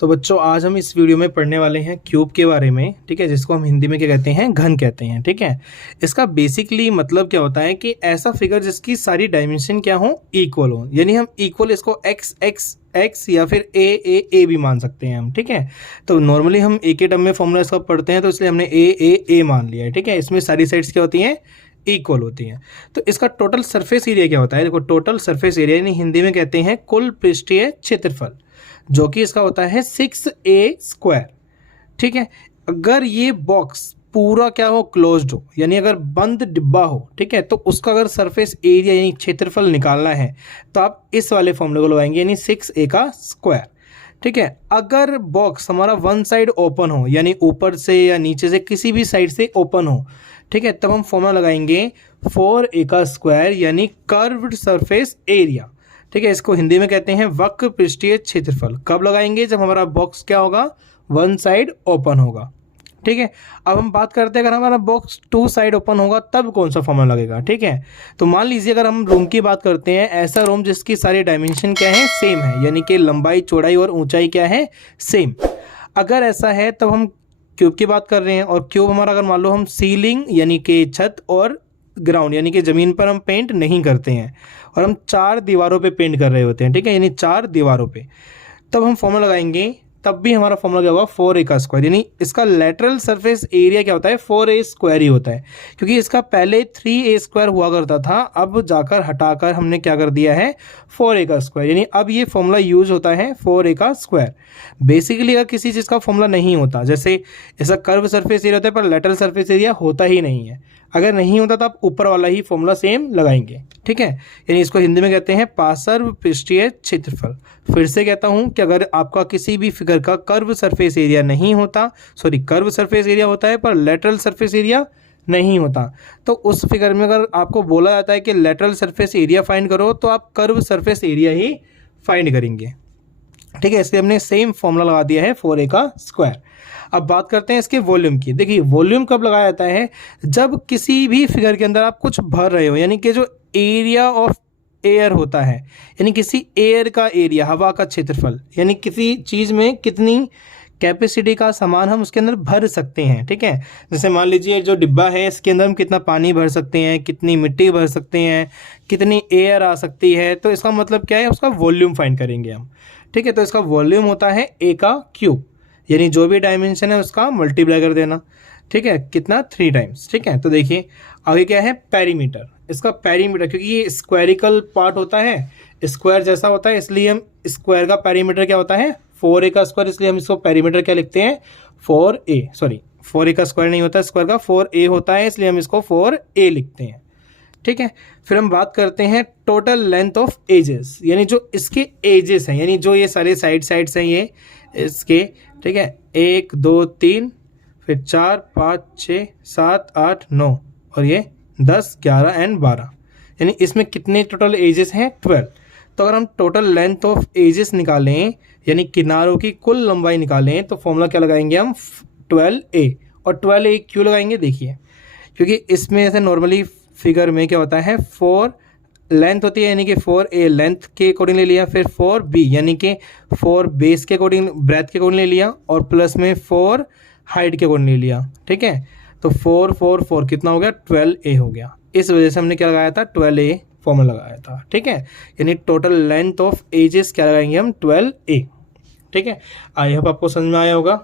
तो बच्चों आज हम इस वीडियो में पढ़ने वाले हैं क्यूब के बारे में, ठीक है, जिसको हम हिंदी में क्या कहते हैं, घन कहते हैं। ठीक है, इसका बेसिकली मतलब क्या होता है कि ऐसा फिगर जिसकी सारी डायमेंशन क्या हो, इक्वल हो, यानी हम इक्वल इसको एक्स एक्स एक्स या फिर ए भी मान सकते हैं हम। ठीक है, तो नॉर्मली हम ए के टर्म में फॉर्मूला इसका पढ़ते हैं, तो इसलिए हमने ए मान लिया है। ठीक है, इसमें सारी साइड्स क्या होती हैं, इक्वल होती हैं। तो इसका टोटल सरफेस एरिया क्या होता है, देखो टोटल सरफेस एरिया यानी हिंदी में कहते हैं कुल पृष्ठीय क्षेत्रफल, जो कि इसका होता है 6a²। ठीक है, अगर ये बॉक्स पूरा क्या हो, क्लोज्ड हो, यानी अगर बंद डिब्बा हो, ठीक है, तो उसका अगर सरफेस एरिया यानी क्षेत्रफल निकालना है तो आप इस वाले फॉर्मूले को लगाएंगे, यानी 6a²। ठीक है, अगर बॉक्स हमारा वन साइड ओपन हो, यानी ऊपर से या नीचे से किसी भी साइड से ओपन हो, ठीक है, तब हम फॉर्मूला लगाएंगे 4a², यानी कर्व्ड सरफेस एरिया। ठीक है, इसको हिंदी में कहते हैं वक्र पृष्ठीय क्षेत्रफल। कब लगाएंगे, जब हमारा बॉक्स क्या होगा, वन साइड ओपन होगा। ठीक है, अब हम बात करते हैं अगर हमारा बॉक्स टू साइड ओपन होगा तब कौन सा फॉर्मूला लगेगा। ठीक है, तो मान लीजिए अगर हम रूम की बात करते हैं, ऐसा रूम जिसकी सारी डायमेंशन क्या है, सेम है, यानी कि लंबाई चौड़ाई और ऊंचाई क्या है, सेम। अगर ऐसा है तब हम क्यूब की बात कर रहे हैं, और क्यूब हमारा अगर मान लो हम सीलिंग यानी कि छत और ग्राउंड यानी कि ज़मीन पर हम पेंट नहीं करते हैं और हम 4 दीवारों पे पेंट कर रहे होते हैं, ठीक है, यानी 4 दीवारों पे, तब हम फॉर्मूला लगाएंगे, तब भी हमारा फॉर्मूला क्या होगा, 4a², यानी इसका लेटरल सरफेस एरिया क्या होता है, 4a² ही होता है, क्योंकि इसका पहले 3a² हुआ करता था, अब जाकर हटाकर हमने क्या कर दिया है, 4a², यानी अब ये फॉर्मूला यूज होता है 4a²। बेसिकली अगर किसी चीज़ का फॉर्मूला नहीं होता, जैसे इसका कर्व सरफेस एरिया होता है पर लेटरल सरफेस एरिया होता ही नहीं है, अगर नहीं होता तो आप ऊपर वाला ही फॉर्मूला सेम लगाएंगे। ठीक है, यानी इसको हिंदी में कहते हैं पार्श्व पृष्ठीय क्षेत्रफल। फिर से कहता हूं कि अगर आपका किसी भी फिगर का कर्व सरफेस एरिया नहीं होता, सॉरी कर्व सरफेस एरिया होता है पर लेटरल सरफेस एरिया नहीं होता, तो उस फिगर में अगर आपको बोला जाता है कि लेटरल सरफेस एरिया फाइंड करो, तो आप कर्व सरफेस एरिया ही फाइंड करेंगे। ठीक है, इसलिए हमने सेम फॉर्मूला लगा दिया है 4a²। अब बात करते हैं इसके वॉल्यूम की। देखिए वॉल्यूम कब लगाया जाता है, जब किसी भी फिगर के अंदर आप कुछ भर रहे हो, यानी कि जो एरिया ऑफ एयर होता है, यानी किसी एयर का एरिया, हवा का क्षेत्रफल, यानी किसी चीज़ में कितनी कैपेसिटी का सामान हम उसके अंदर भर सकते हैं। ठीक है, जैसे मान लीजिए जो डिब्बा है इसके अंदर हम कितना पानी भर सकते हैं, कितनी मिट्टी भर सकते हैं, कितनी एयर आ सकती है, तो इसका मतलब क्या है, उसका वॉल्यूम फाइंड करेंगे हम। ठीक है, तो इसका वॉल्यूम होता है a², यानी जो भी डायमेंशन है उसका मल्टीप्लाई कर देना। ठीक है, कितना, 3 टाइम्स। ठीक है, तो देखिए आगे क्या है, पेरीमीटर। इसका पेरीमीटर, क्योंकि ये स्क्वायरिकल पार्ट होता है, स्क्वायर जैसा होता है, इसलिए हम स्क्वायर का पेरीमीटर क्या होता है, 4a², इसलिए हम इसको पेरीमीटर क्या लिखते हैं, 4a, सॉरी 4a² नहीं होता, स्क्वायर का 4a होता है, इसलिए हम इसको 4a लिखते हैं। ठीक है, फिर हम बात करते हैं टोटल लेंथ ऑफ एजेस, यानी जो इसके एजेस हैं, यानी जो ये सारे साइड्स हैं ये इसके, ठीक है, 1 2 3 फिर 4 5 6 7 8 9 और ये 10 11 एंड 12, यानी इसमें कितने टोटल एजेस हैं, 12। तो अगर हम टोटल लेंथ ऑफ एजेस निकालें, यानी किनारों की कुल लंबाई निकालें, तो फॉर्मूला क्या लगाएंगे हम, 12a। और 12a क्यों लगाएंगे, देखिए क्योंकि इसमें ऐसे नॉर्मली फिगर में क्या होता है, 4 लेंथ होती है, यानी कि 4a लेंथ के अकॉर्डिंग ले लिया, फिर 4b यानी कि 4 बेस के अकॉर्डिंग, ब्रेथ के अकॉर्डिंग ले लिया, और प्लस में 4 हाइट के अकॉर्डिंग ले लिया। ठीक है, तो 4 4 4 कितना हो गया, 12a हो गया। इस वजह से हमने क्या लगाया था, 12a फॉर्मूला लगाया था। ठीक है, यानी टोटल लेंथ ऑफ एजेस क्या लगाएंगे हम, 12a। ठीक है, आई होप आपको समझ में आया होगा।